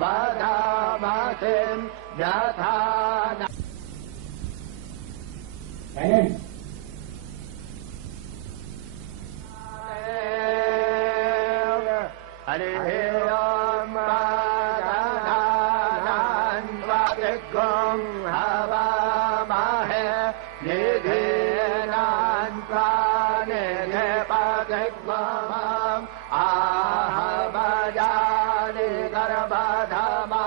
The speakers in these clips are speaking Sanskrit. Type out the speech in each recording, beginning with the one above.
वदामसिं यथा हरिः ॐ वादानान्वादिग्गं हवामहे निधीनान्वानिधिपदिग्गमम् आहवजानि गर्भधमा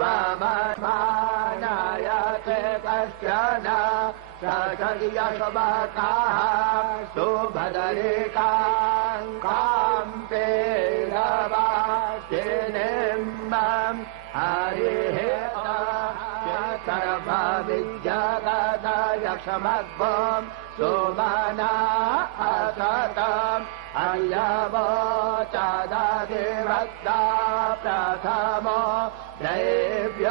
वममानयते कश्चन सचर्यशवकाः सुभदरिकाङ्काम्पे रवासिनिम्बम् हरिः सर्वविद्यगदयक्षमग्भम् सुमना असतम् अयवोचदधिभक्ता प्रथमो दैव्योऽभिखत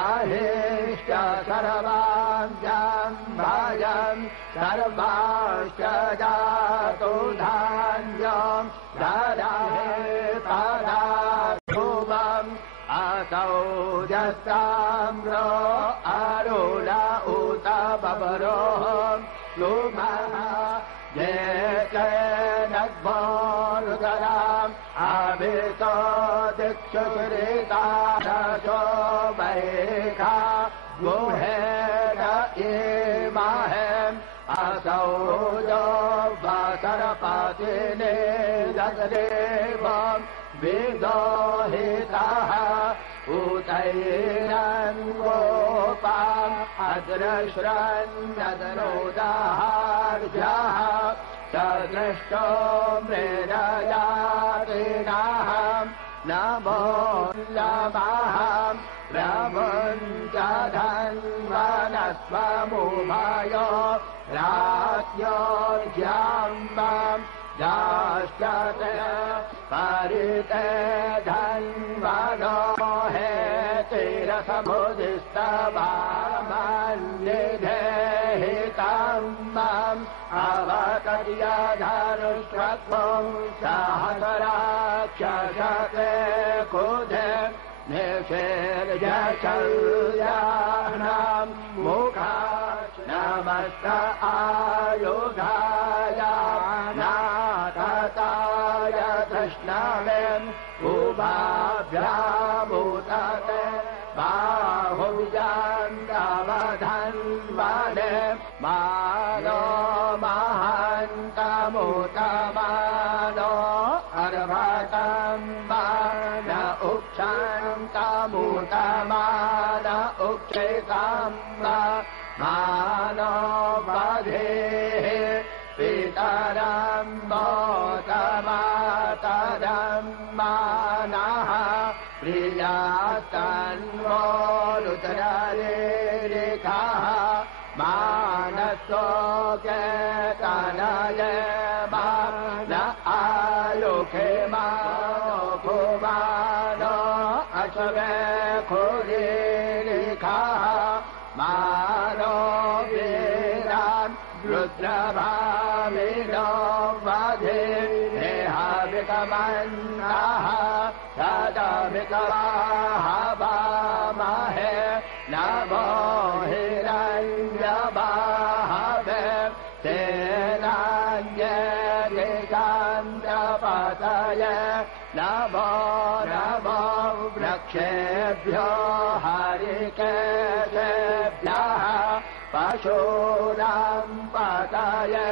अहिष्ट सर्वाभ्याम् भयम् सर्वाश्च जातु धान्यम् ददाहे पदाशुभम् असौ जस्ताम्रो अरुण उत बबरोहम् लुमः ये चैनग्भोरुदराम् अभितो दिक्षुश्रितारशो वैखा गुहेन इमहेम् असौ जो वसरपतिने जगदेवम् विदोहितः उतैरङ्गोपाम् अद्रश्रन्नदनोदाहार्यः सदृष्टो मृडयातिनः नमो नमः प्रभुञ्च धन्वनस्वमुभयो राज्योऽर्घ्यम्बम् दाश्चते परिते धन्वनो हेतिरसमुदिस्तवामन्निधेहितम् अवतर्यधनुष्वत्वं सहस्राक्षसते कुधे निषेर्यचल्यानां मुखा नमस्त आयुधाय नाथताय कृष्णवेन् उभाभ्यामुदते बाहुव्यान्दवधन्वने मानो महान्तमुतमानो अर्भतम्बान उक्षन्तमुतमान उक्षितम्ब मानो वधेः पितरम् बोतमातरम् मानः प्रियास्तन्वोरुतररेखः मानसोकेतनये मान आयुखे मानो अश्वे खुरेखः मानो वीरान् रुद्रभामिनो वधे नेहाविकमन्नः सदभिकवाः वामहे नमो हिरण्यवाहवे तेनान्ये निशान्तपतये नमो नमो वृक्षेभ्यो हरिकेशेभ्यः पशूनां पतये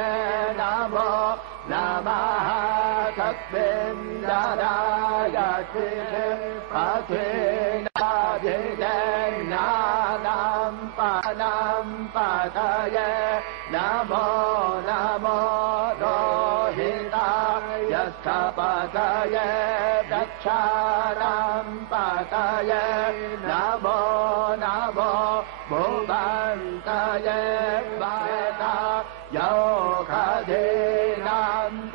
नमो नमः सत्विन्दराय पथेनाधिजन्नानां पानां पतये नमो नमो रोहिताय स्थपतये दक्षाणां पतये नमो नमो भुवन्तये वाता योगधीनां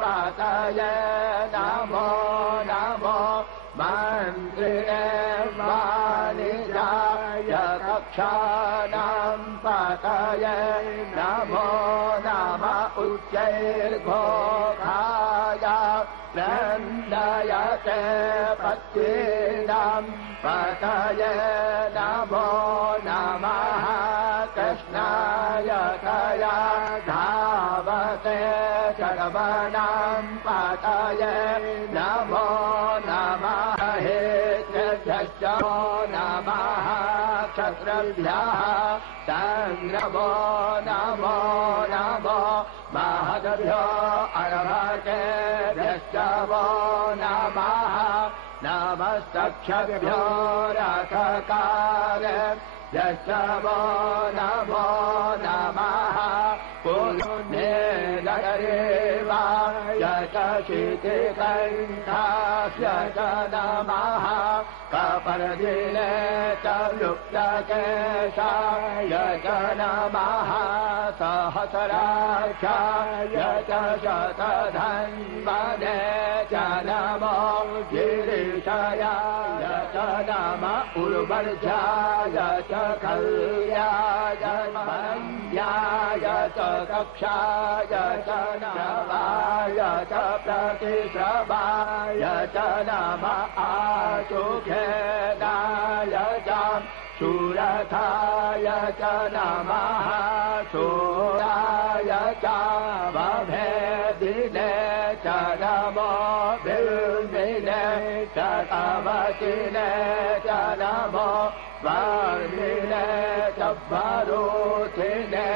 पतये नमो नमो मन्त्रिणे वाणिजाय कक्षाणां पतये नमो नमः उच्चैर्घोषाय नन्दयते पत्नीनाम् पतये नमो नमः कृष्णाय तया धावते सर्वाणाम् पतये नमो नमः हेभ्यश्च नमः क्षत्रभ्यः चन्द्रवो नमो नमो महद्भ्यो अर्भकेभ्यश्च वो नमः नमस्तक्षभ्यो रथकारेभ्यश्च वो नमो नमः पुण्ये नगरेवाय च शितिकण्ठास्य च नमः कपर्दिने च लुप्तकेशाय च नमः सहस्राक्षाय च शतधन्वने च नमो गिरिशयाय च नम उर्वर्ध्याय च कल्याय मन्द्याय च कक्षाय च नवाय च प्रतिश्रवाय च नम आशुखेनाय च शूरथाय च नमः शूराय च वभेदिने च नमो बिल्बिने च कवचिने च नमो वर्मिने च भरूथिने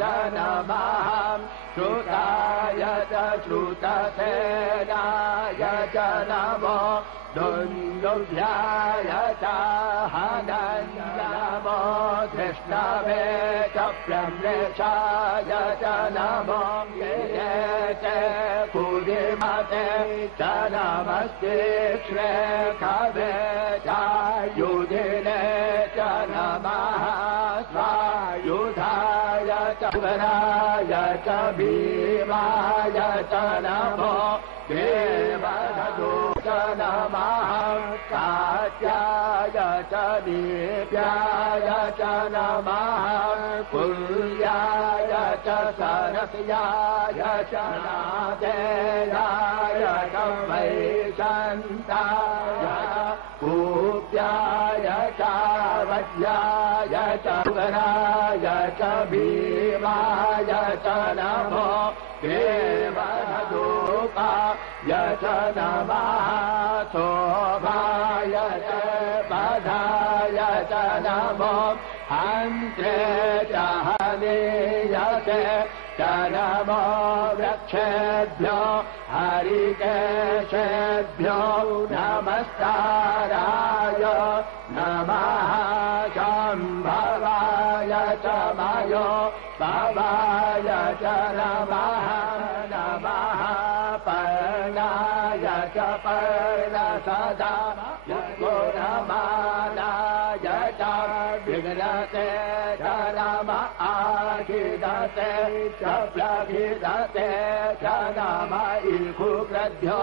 च नमः श्रुताय च श्रुतसेनाय च नमो दुन्दुभ्याय च नमो कृष्णवे च प्रम्रेशाय च नमो च कुदिमते च नमस्तीक्ष्णे कवे च युधिने च नमः स्वायुधाय च वराय च भीमाय च नमो देवधो च नमः कात्याय च दीप्याय च नमः कुल्याय च सरस्याय च नादेयाय च वैशन्ताय कूप्याय च वज्याय च वराय च भीमाय च नमो देवधूपाय च नमः शोभाय च बधाय च नमो हन्त्रे च हनीयते च नमो वृक्षेभ्यो हरिकेशेभ्यो नमस्काराय नमः शम्भवाय च मयो भवाय च नमः नमः पर्णाय च पर्णसदा गुणमानाय च विघ्नते च नमः आखिदते च प्लभिदते च नमः इलुकृभ्यो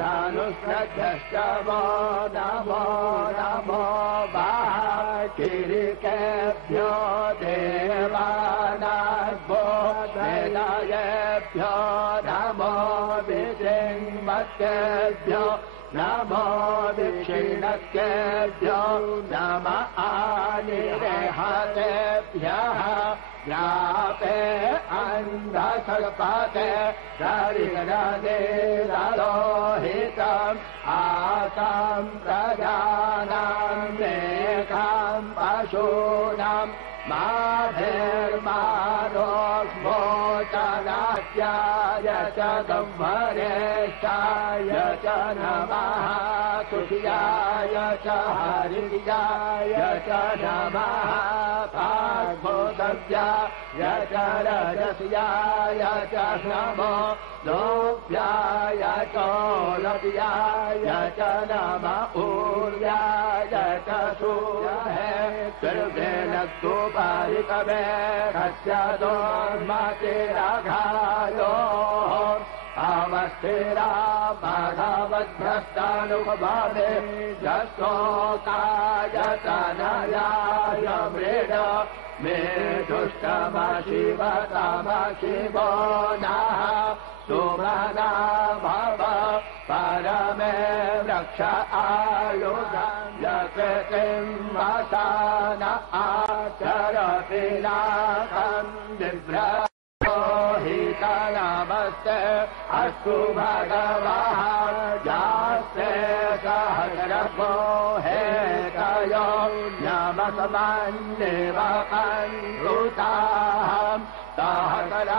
धनुष्कृभ्यश्च वो नमो नमो किरीकेभ्यो देवानाग्भो वेदायेभ्यो नमो विजृम्भक्तेभ्यो नमो विक्षिणक्तेभ्यो नमः आनिरेहतेभ्यः व्यापे अन्धसर्पते शरीरदेलोहितम् आसां प्रजानां मेघां पशूनां माधेर्मानोस्मोचनात्याय च गह्वरेष्ठाय च नमः तुष्याय च हरियाय च नमः पार्भोदव्याय च रजस्याय च नमो लोभ्याय चोलव्याय च नमः ऊर्याय च सूर्ये दुर्गेणक्तुपारितवे कस्य दोर्मतिरघायो अवस्थिरा माधवद्भ्रष्टानुपभावे जस्तोकाय तनयाय मृड मे दुष्टमशिवतमशिवो नः सुमना भव परमे वृक्ष आयुधं यकृतिं वसान आचरति नाकं बिभ्रतो हितनमस्ते अस्तु भगवः यास्ते सहस्रको हेतयो नमस्मन्निव अन्धुताहं सहस्र